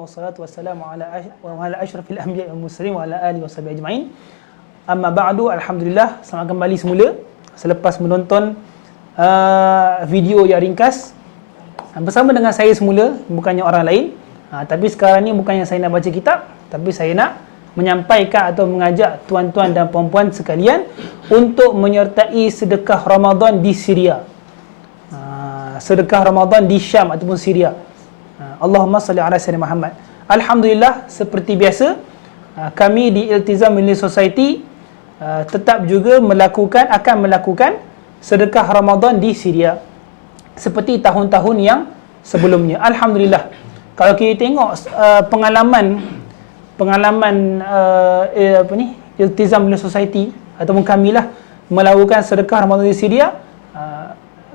wassalatu wassalamu ala asyrafil anbiya wal mursalin wa ala alihi washabihi ajmain. Amma ba'du, alhamdulillah, selamat kembali semula selepas menonton video yang ringkas bersama dengan saya semula, bukannya orang lain. Tapi sekarang ni bukannya saya nak baca kitab, tapi saya nak menyampaikan atau mengajak tuan-tuan dan puan-puan sekalian untuk menyertai sedekah Ramadan di Syria. Sedekah Ramadan di Syam ataupun Syria. Allahumma salli ala sayyidina Muhammad. Alhamdulillah, seperti biasa kami di Iltizam Milli Society tetap juga akan melakukan sedekah Ramadan di Syria seperti tahun-tahun yang sebelumnya. Alhamdulillah. Kalau kita tengok pengalaman Iltizam Milli Society ataupun kamilah melakukan sedekah Ramadan di Syria,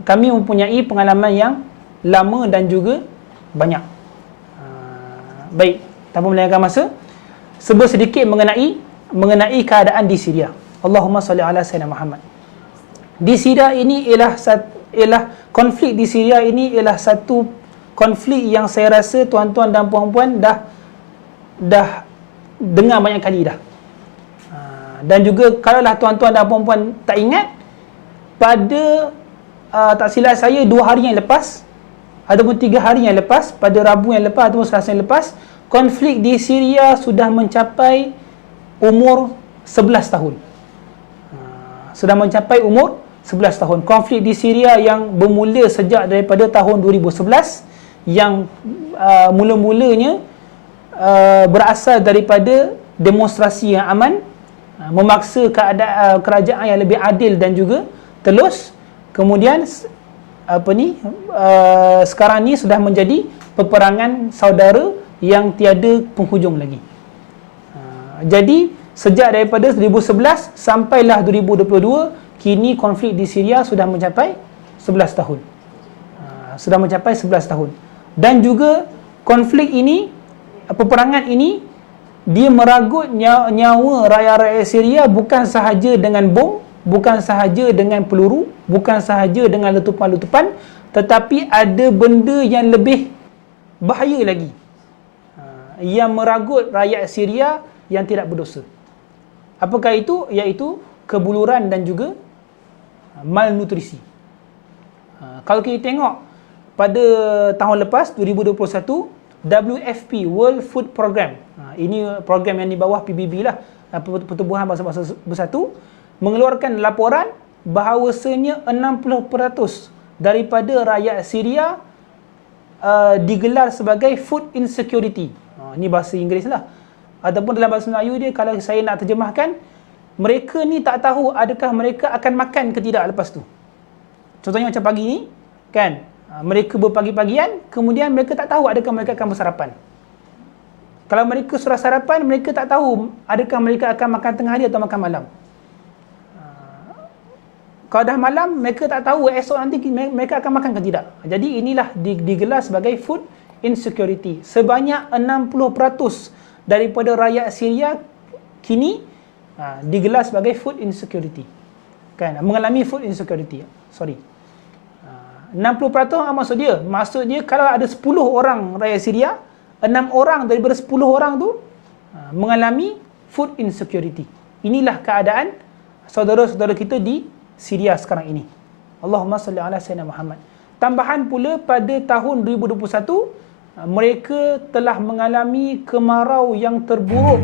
kami mempunyai pengalaman yang lama dan juga banyak. Baik, tanpa melengahkan masa, sebut sedikit mengenai keadaan di Syria. Allahumma salli ala sayyidina Muhammad. Di Syria ini ialah konflik di Syria ini ialah satu konflik yang saya rasa tuan-tuan dan puan-puan dah dengar banyak kali dah. Dan juga kalaulah tuan-tuan dan puan-puan tak ingat, pada tak silap saya 2 hari yang lepas ataupun 3 hari yang lepas, pada Rabu yang lepas ataupun Selasa yang lepas, konflik di Syria sudah mencapai umur 11 tahun. Sudah mencapai umur 11 tahun. Konflik di Syria yang bermula sejak daripada tahun 2011, yang mula-mulanya berasal daripada demonstrasi yang aman, memaksa kerajaan yang lebih adil dan juga telus. Kemudian sekarang ni sudah menjadi peperangan saudara yang tiada penghujung lagi. Jadi sejak daripada 2011 sampailah 2022, kini konflik di Syria sudah mencapai 11 tahun. Sudah mencapai 11 tahun. Dan juga konflik ini, peperangan ini, dia meragut nyawa rakyat-rakyat Syria bukan sahaja dengan bom, bukan sahaja dengan peluru, bukan sahaja dengan letupan-letupan, tetapi ada benda yang lebih bahaya lagi, yang meragut rakyat Syria yang tidak berdosa. Apakah itu? Iaitu kebuluran dan juga malnutrisi. Kalau kita tengok pada tahun lepas 2021, WFP, World Food Program, ini program yang di bawah PBB lah, Pertubuhan Bangsa-Bangsa Bersatu, mengeluarkan laporan bahawasanya 60% daripada rakyat Syria digelar sebagai food insecurity. Ini bahasa Inggeris lah. Ataupun dalam bahasa Melayu dia, kalau saya nak terjemahkan, mereka ni tak tahu adakah mereka akan makan ke tidak lepas tu. Contohnya macam pagi ni, kan, mereka berpagi-pagian, kemudian mereka tak tahu adakah mereka akan bersarapan. Kalau mereka sudah sarapan, mereka tak tahu adakah mereka akan makan tengah hari atau makan malam. Kalau dah malam, mereka tak tahu esok nanti mereka akan makan ke tidak. Jadi inilah digelar sebagai food insecurity. Sebanyak 60% daripada rakyat Syria kini digelar sebagai food insecurity. Kan, mengalami food insecurity. 60% maksud dia? Maksud dia kalau ada 10 orang rakyat Syria, 6 orang daripada 10 orang tu mengalami food insecurity. Inilah keadaan saudara-saudara kita di Syria sekarang ini. Allahumma salli ala sayyidina Muhammad. Tambahan pula, pada tahun 2021 mereka telah mengalami kemarau yang terburuk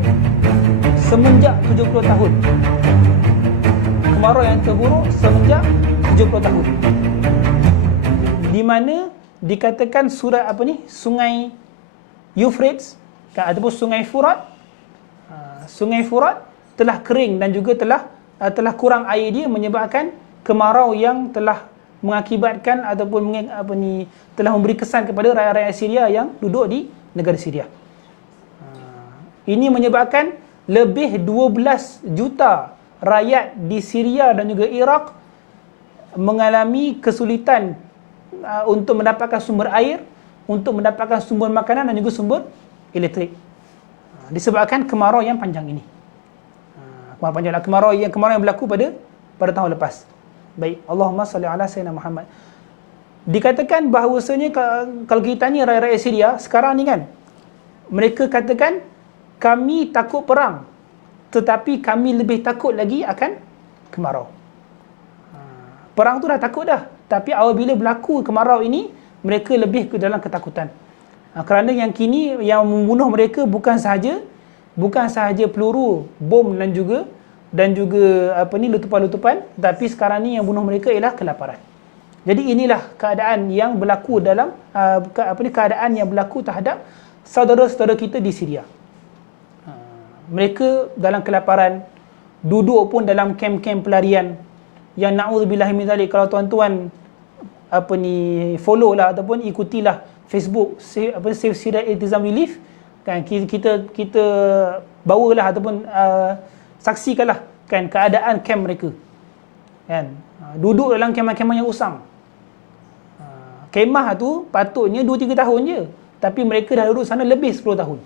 semenjak 70 tahun. Kemarau yang terburuk semenjak 70 tahun. Di mana dikatakan Sungai Euphrates ataupun Sungai Furat, Sungai Furat telah kering dan juga telah kurang air dia, menyebabkan kemarau yang telah mengakibatkan ataupun telah memberi kesan kepada rakyat-rakyat Syria yang duduk di negara Syria. Ini menyebabkan lebih 12 juta rakyat di Syria dan juga Iraq mengalami kesulitan untuk mendapatkan sumber air, untuk mendapatkan sumber makanan dan juga sumber elektrik, disebabkan kemarau yang panjang ini. Kemarau yang berlaku pada tahun lepas. Baik, Allahumma salli ala sayyidina Muhammad. Dikatakan bahawasanya kalau kita tanya rakyat-rakyat Syria sekarang ni kan, mereka katakan, kami takut perang, tetapi kami lebih takut lagi akan kemarau. Perang tu dah takut dah, tapi apabila berlaku kemarau ini, mereka lebih ke dalam ketakutan. Kerana yang kini yang membunuh mereka bukan sahaja peluru, bom dan juga letupan-letupan, tapi sekarang ni yang bunuh mereka ialah kelaparan. Jadi inilah keadaan yang berlaku dalam keadaan yang berlaku terhadap saudara-saudara kita di Syria. Mereka dalam kelaparan, duduk pun dalam kem-kem pelarian yang na'udzubillah min zalik. Kalau tuan-tuan follow lah ataupun ikutilah Facebook Save Syria Iltizam Relief, kan, kita bawalah ataupun saksikanlah kan keadaan kem mereka, kan, duduk dalam kemah-kemah yang usang. Kemah tu patutnya 2-3 tahun je, tapi mereka dah duduk sana lebih 10 tahun.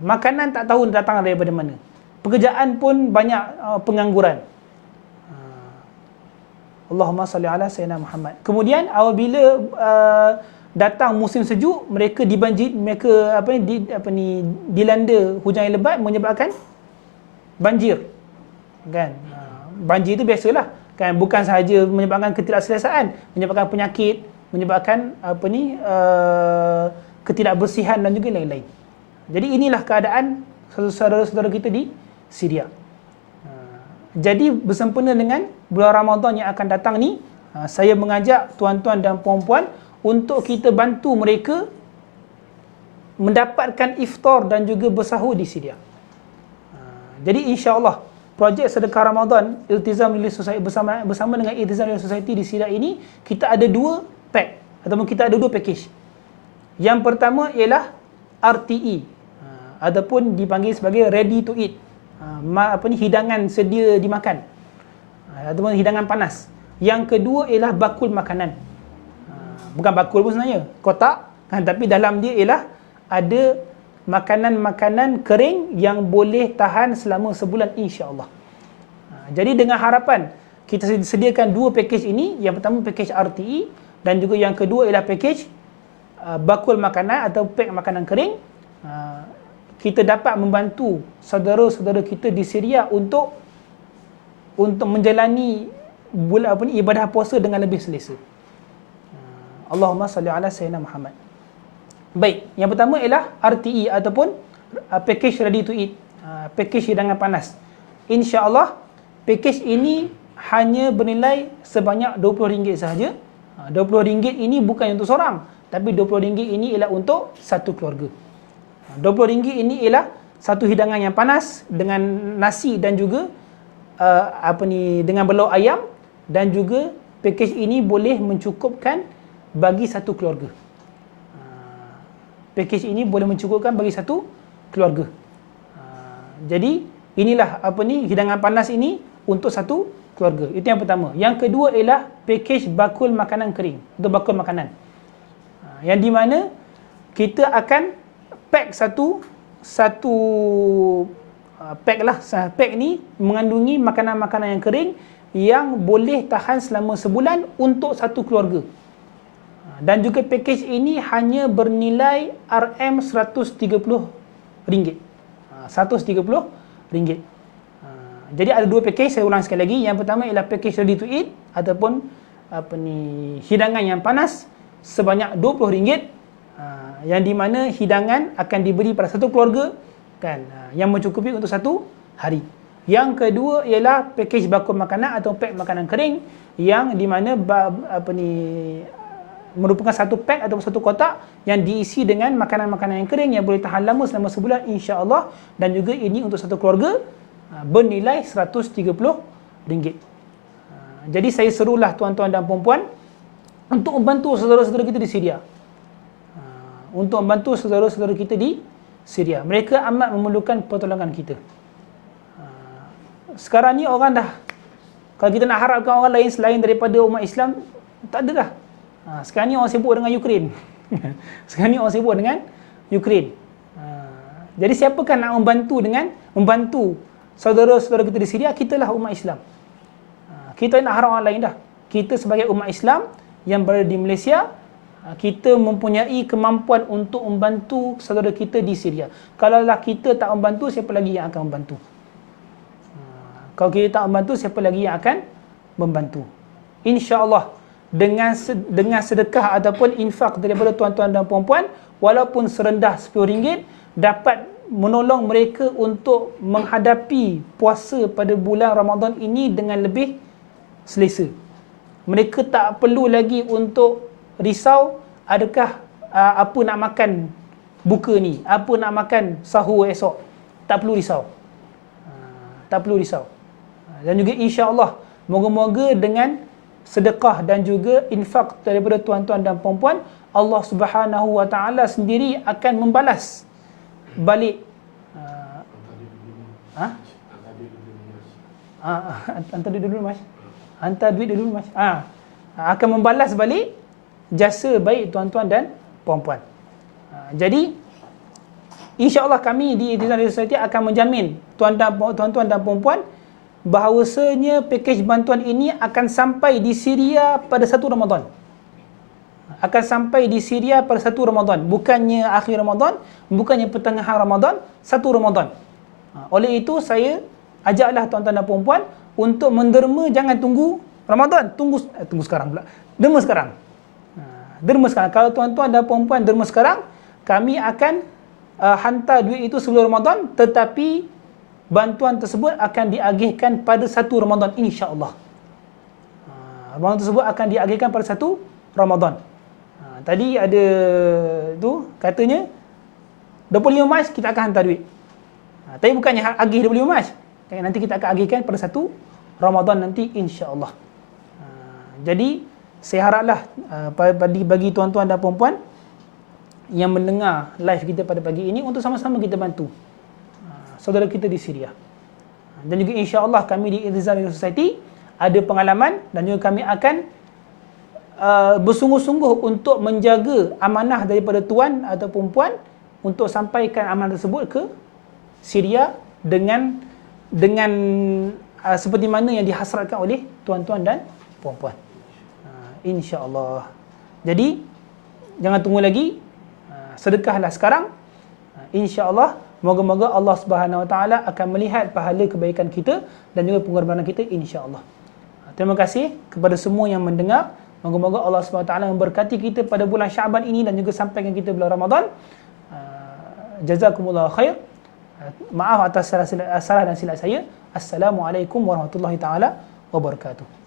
Makanan tak tahu datang daripada mana. Pekerjaan pun banyak pengangguran. Allahumma salli ala sayyidina Muhammad. Kemudian apabila datang musim sejuk, mereka dilanda hujan yang lebat menyebabkan banjir. Kan? Banjir itu biasalah, kan, bukan sahaja menyebabkan ketidakselesaan, menyebabkan penyakit, menyebabkan ketidakbersihan dan juga lain-lain. Jadi inilah keadaan saudara-saudara kita di Syria. Jadi bersempena dengan bulan Ramadan yang akan datang ni, saya mengajak tuan-tuan dan puan-puan untuk kita bantu mereka mendapatkan iftar dan juga bersahur di Syria. Jadi insya-Allah projek sedekah Ramadan Iltizam Relief Society bersama dengan Iltizam Relief Society di Syria ini, kita ada 2 pack ataupun kita ada 2 package. Yang pertama ialah RTE, ataupun dipanggil sebagai ready to eat, hidangan sedia dimakan, ataupun hidangan panas. Yang kedua ialah bakul makanan, bukan bakul pun sebenarnya, kotak, kan, tapi dalam dia ialah ada makanan-makanan kering yang boleh tahan selama sebulan insya-Allah. Jadi dengan harapan kita sediakan 2 package ini, yang pertama package RTE dan juga yang kedua ialah package bakul makanan atau pack makanan kering. Kita dapat membantu saudara-saudara kita di Syria untuk menjalani ibadah puasa dengan lebih selesa. Allahumma salli ala sayyidina Muhammad. Baik, yang pertama ialah RTE ataupun package ready to eat, package hidangan panas. Insya-Allah package ini hanya bernilai sebanyak RM20 sahaja. RM20 ini bukan untuk seorang, tapi RM20 ini ialah untuk satu keluarga. RM20 ini ialah satu hidangan yang panas dengan nasi dan juga dengan belau ayam, dan juga package ini boleh mencukupkan bagi satu keluarga. Package ini boleh mencukupkan bagi satu keluarga. Jadi inilah hidangan panas ini untuk satu keluarga. Itu yang pertama. Yang kedua ialah package bakul makanan kering, untuk bakul makanan. Yang di mana kita akan pack satu pack ni mengandungi makanan-makanan yang kering yang boleh tahan selama sebulan untuk satu keluarga. Dan juga package ini hanya bernilai RM130. RM130. Jadi ada 2 package, saya ulang sekali lagi. Yang pertama ialah package ready to eat ataupun hidangan yang panas sebanyak RM20, yang di mana hidangan akan diberi pada satu keluarga, kan, yang mencukupi untuk satu hari. Yang kedua ialah package bakul makanan atau pack makanan kering, yang di mana merupakan satu pack atau satu kotak yang diisi dengan makanan-makanan yang kering yang boleh tahan lama selama sebulan insya-Allah, dan juga ini untuk satu keluarga bernilai RM130. Jadi saya serulah tuan-tuan dan puan-puan untuk membantu saudara-saudara kita di Syria. Untuk membantu saudara-saudara kita di Syria. Mereka amat memerlukan pertolongan kita. Sekarang ni orang dah, kalau kita nak harapkan orang lain selain daripada umat Islam, tak ada dah. Sekarang ni orang sibuk dengan Ukraine. Sekarang ni orang sibuk dengan Ukraine. Jadi siapakah nak membantu saudara-saudara kita di Syria? Kitalah umat Islam. Kita nak harap orang lain dah. Kita sebagai umat Islam yang berada di Malaysia, kita mempunyai kemampuan untuk membantu saudara kita di Syria. Kalaulah kita tak membantu, siapa lagi yang akan membantu? Kalau kita tak membantu, siapa lagi yang akan membantu? InsyaAllah, dengan sedekah ataupun infak daripada tuan-tuan dan puan-puan, walaupun serendah RM10, dapat menolong mereka untuk menghadapi puasa pada bulan Ramadan ini dengan lebih selesa. Mereka tak perlu lagi untuk risau, adakah apa nak makan buka ni, apa nak makan sahur esok. Tak perlu risau. Tak perlu risau. Dan juga insya-Allah, moga-moga dengan sedekah dan juga infak daripada tuan-tuan dan puan-puan, Allah Subhanahu wa taala sendiri akan membalas balik hantar duit dulu mas. Hantar duit dulu mas. Akan membalas balik jasa baik tuan-tuan dan puan-puan. Jadi insya-Allah kami di Ittizal Society akan menjamin tuan-tuan dan puan-puan bahawasanya pakej bantuan ini akan sampai di Syria pada 1 Ramadan. Akan sampai di Syria pada 1 Ramadan. Bukannya akhir Ramadan, bukannya pertengahan Ramadan, 1 Ramadan. Oleh itu, saya ajaklah tuan-tuan dan puan-puan untuk menderma, jangan tunggu Ramadan. Tunggu sekarang pula. Derma sekarang. Derma sekarang. Kalau tuan-tuan dan puan-puan derma sekarang, kami akan hantar duit itu sebelum Ramadan, tetapi bantuan tersebut akan diagihkan pada 1 Ramadan insya-Allah. Bantuan tersebut akan diagihkan pada 1 Ramadan. Tadi ada tu katanya 25 Mac kita akan hantar duit. Tapi bukannya agih 25 Mac. Nanti kita akan agihkan pada 1 Ramadan nanti insya-Allah. Jadi saya haraplah bagi tuan-tuan dan puan-puan yang mendengar live kita pada pagi ini untuk sama-sama kita bantu saudara kita di Syria. Dan juga insya-Allah kami di Ittizal Society ada pengalaman dan juga kami akan bersungguh-sungguh untuk menjaga amanah daripada tuan ataupun puan untuk sampaikan amanah tersebut ke Syria dengan seperti mana yang dihasratkan oleh tuan-tuan dan puan-puan. Insya-Allah. Jadi jangan tunggu lagi, sedekahlah sekarang. Insya-Allah, moga-moga Allah Subhanahu Wa Taala akan melihat pahala kebaikan kita dan juga pengorbanan kita insya-Allah. Terima kasih kepada semua yang mendengar. Moga-moga Allah Subhanahu Wa Taala memberkati kita pada bulan Syaban ini dan juga sampaikan kita bulan Ramadan. Jazakumullah khair. Maaf atas salah dan silap saya. Assalamualaikum warahmatullahi taala wabarakatuh.